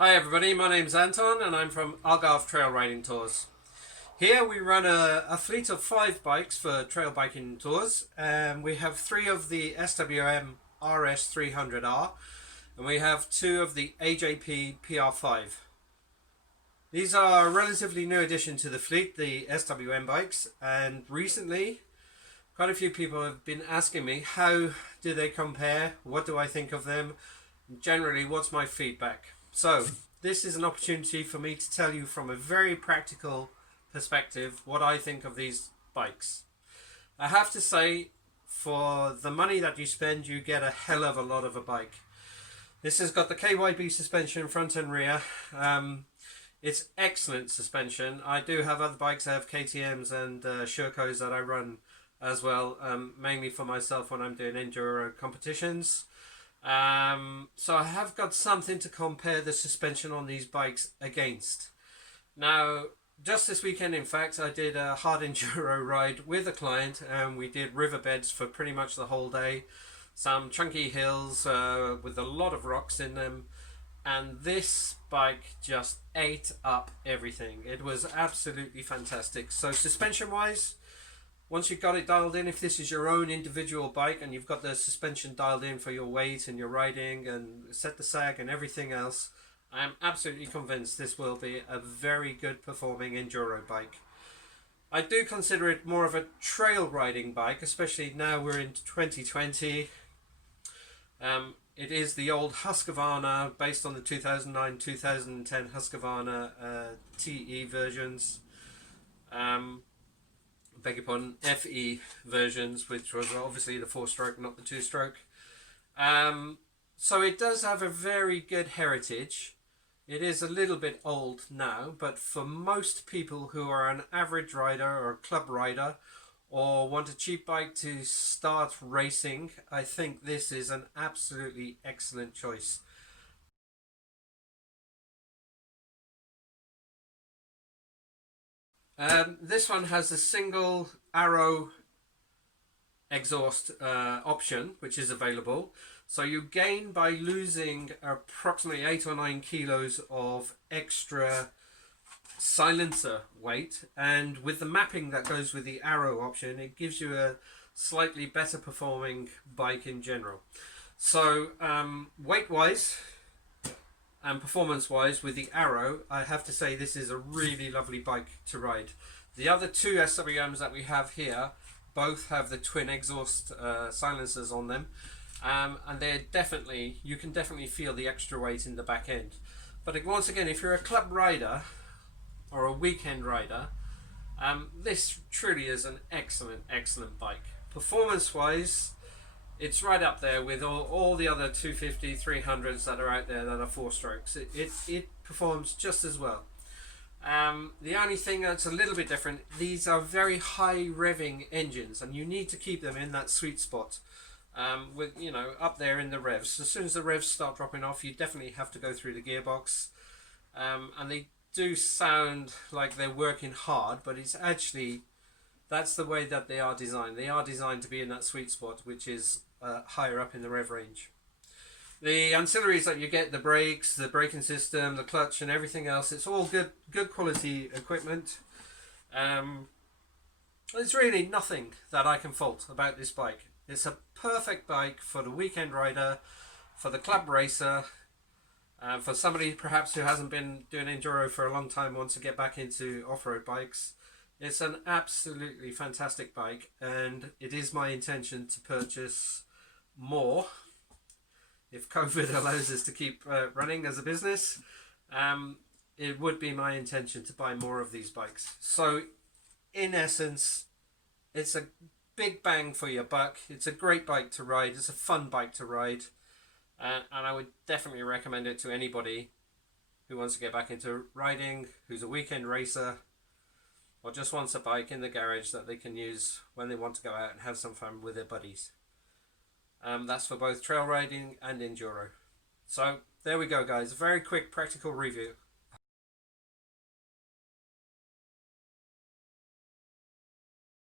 Hi everybody, my name's Anton and I'm from Algarve Trail Riding Tours. Here we run a fleet of 5 bikes for trail biking tours. We have 3 of the SWM RS300r and we have 2 of the AJP PR5. These are a relatively new addition to the fleet, the SWM bikes, and recently quite a few people have been asking me how do they compare, what do I think of them, generally what's my feedback. So this is an opportunity for me to tell you from a very practical perspective what I think of these bikes. I have to say, for the money that you spend, you get a hell of a lot of a bike. This has got the KYB suspension front and rear. It's excellent suspension. I do have other bikes. I have KTMs and Shurkos that I run as well, mainly for myself when I'm doing enduro competitions. So I have got something to compare the suspension on these bikes against. Now, just this weekend, in fact, I did a hard enduro ride with a client and we did riverbeds for pretty much the whole day. Some chunky hills with a lot of rocks in them. And this bike just ate up everything. It was absolutely fantastic. So suspension wise, once you've got it dialed in, if this is your own individual bike and you've got the suspension dialed in for your weight and your riding and set the sag and everything else, I am absolutely convinced this will be a very good performing enduro bike. I do consider it more of a trail riding bike, especially now we're in 2020. It is the old Husqvarna based on the 2009-2010 Husqvarna TE versions. Beg your pardon, FE versions, which was obviously the 4-stroke, not the 2-stroke. So it does have a very good heritage. It is a little bit old now, but for most people who are an average rider or a club rider or want a cheap bike to start racing, I think this is an absolutely excellent choice. This one has a single arrow exhaust option which is available, so you gain by losing approximately 8 or 9 kilos of extra silencer weight, and with the mapping that goes with the arrow option, it gives you a slightly better performing bike in general. So weight wise and performance wise, with the arrow, I have to say this is a really lovely bike to ride. The other 2 SWMs that we have here both have the twin exhaust silencers on them, and they're definitely, you can definitely feel the extra weight in the back end. But once again, if you're a club rider or a weekend rider, this truly is an excellent bike. Performance wise, it's right up there with all the other 250, 300s that are out there that are 4-strokes. It performs just as well. The only thing that's a little bit different, these are very high revving engines and you need to keep them in that sweet spot, with, you know, up there in the revs. As soon as the revs start dropping off, you definitely have to go through the gearbox, and they do sound like they're working hard, but it's actually, that's the way that they are designed. They are designed to be in that sweet spot, which is higher up in the rev range. The ancillaries that you get, the brakes, the braking system, the clutch and everything else, it's all good quality equipment. There's really nothing that I can fault about this bike. It's a perfect bike for the weekend rider, for the club racer, for somebody perhaps who hasn't been doing enduro for a long time, wants to get back into off-road bikes. It's an absolutely fantastic bike, and it is my intention to purchase more if COVID allows us to keep running as a business. It would be my intention to buy more of these bikes. So in essence, it's a big bang for your buck. It's a great bike to ride. It's a fun bike to ride, and I would definitely recommend it to anybody who wants to get back into riding, who's a weekend racer, or just wants a bike in the garage that they can use when they want to go out and have some fun with their buddies. That's for both trail riding and enduro. So there we go, guys. A very quick practical review.